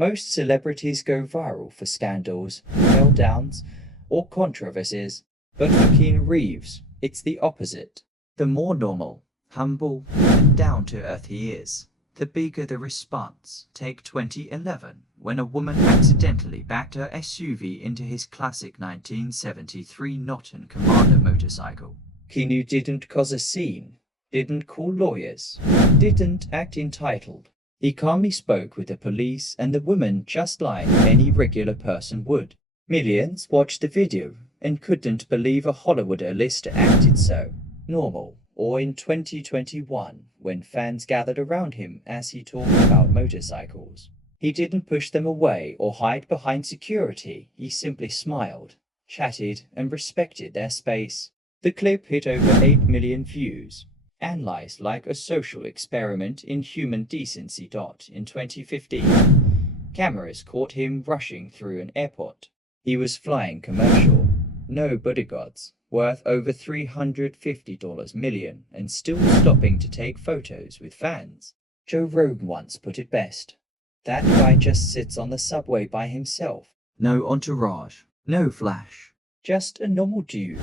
Most celebrities go viral for scandals, meltdowns, or controversies, but for Keenu Reeves, it's the opposite. The more normal, humble, and down-to-earth he is, the bigger the response. Take 2011, when a woman accidentally backed her SUV into his classic 1973 Norton Commander motorcycle. Keenu didn't cause a scene, didn't call lawyers, didn't act entitled. He calmly spoke with the police and the woman just like any regular person would. Millions watched the video and couldn't believe a Hollywood A-lister acted so normal. Or in 2021, when fans gathered around him as he talked about motorcycles. He didn't push them away or hide behind security. He simply smiled, chatted, and respected their space. The clip hit over 8 million views, analyzed like a social experiment in human decency. In 2015, cameras caught him rushing through an airport. He was flying commercial, no bodyguards, worth over $350 million, and still stopping to take photos with fans. Joe Rogan once put it best. That guy just sits on the subway by himself. No entourage, no flash. Just a normal dude.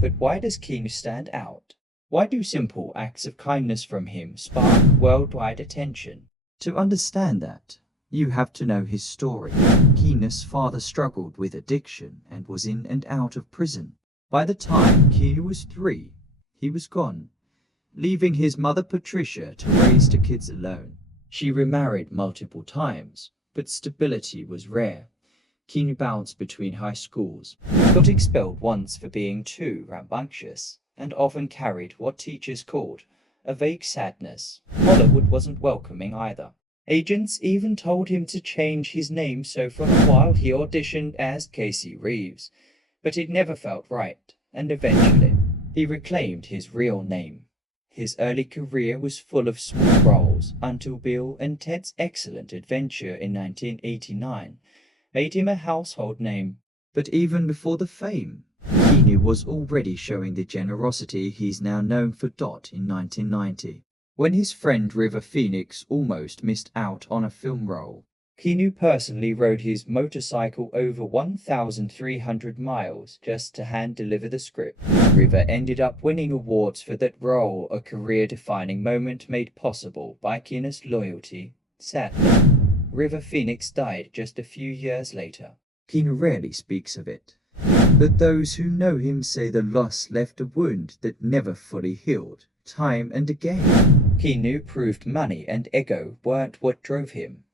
But why does Keenu stand out? Why do simple acts of kindness from him spark worldwide attention? To understand that, you have to know his story. Keenu's father struggled with addiction and was in and out of prison. By the time Keenu was 3, he was gone, leaving his mother Patricia to raise the kids alone. She remarried multiple times, but stability was rare. Keenu bounced between high schools, got expelled once for being too rambunctious, and often carried what teachers called a vague sadness. Hollywood wasn't welcoming either. Agents even told him to change his name, so for a while he auditioned as Casey Reeves. But it never felt right, and eventually, he reclaimed his real name. His early career was full of small roles until Bill and Ted's Excellent Adventure in 1989 made him a household name. But even before the fame, Keenu was already showing the generosity he's now known for. In 1990, when his friend River Phoenix almost missed out on a film role, Keenu personally rode his motorcycle over 1,300 miles just to hand-deliver the script. River ended up winning awards for that role, a career-defining moment made possible by Keenu's loyalty. Sadly, River Phoenix died just a few years later. Keenu rarely speaks of it, but those who know him say the loss left a wound that never fully healed. Time and again, Keenu proved money and ego weren't what drove him.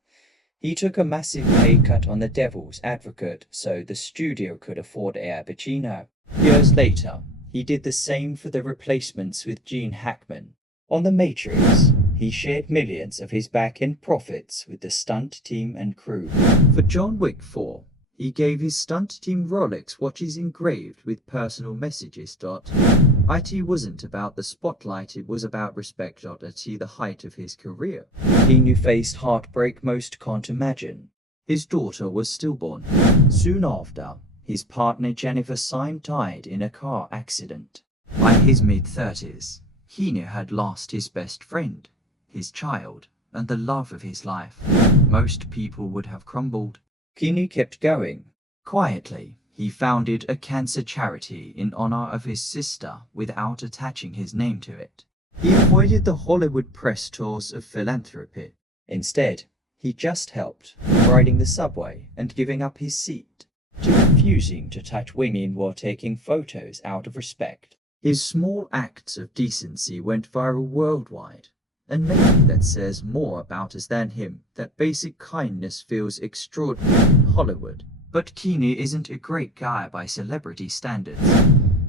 He took a massive pay cut on The Devil's Advocate so the studio could afford Al Pacino. Years later, he did the same for The Replacements with Gene Hackman. On The Matrix, he shared millions of his back-end profits with the stunt team and crew. For John Wick 4, he gave his stunt team Rolex watches engraved with personal messages. It wasn't about the spotlight, it was about respect. At the height of his career, Keenu faced heartbreak most can't imagine. His daughter was stillborn. Soon after, his partner Jennifer Syme died in a car accident. By his mid-30s, Keenu had lost his best friend, his child, and the love of his life. Most people would have crumbled. Keenu kept going. Quietly, he founded a cancer charity in honor of his sister without attaching his name to it. He avoided the Hollywood press tours of philanthropy. Instead, he just helped, from riding the subway and giving up his seat, to refusing to touch women while taking photos out of respect. His small acts of decency went viral worldwide, and maybe that says more about us than him, that basic kindness feels extraordinary in Hollywood. But Keenu isn't a great guy by celebrity standards.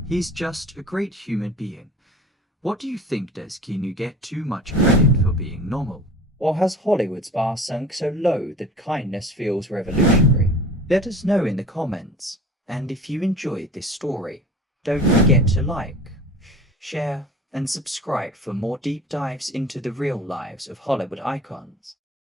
He's just a great human being. What do you think? Does Keenu get too much credit for being normal? Or has Hollywood's bar sunk so low that kindness feels revolutionary? Let us know in the comments. And if you enjoyed this story, don't forget to like, share, and subscribe for more deep dives into the real lives of Hollywood icons.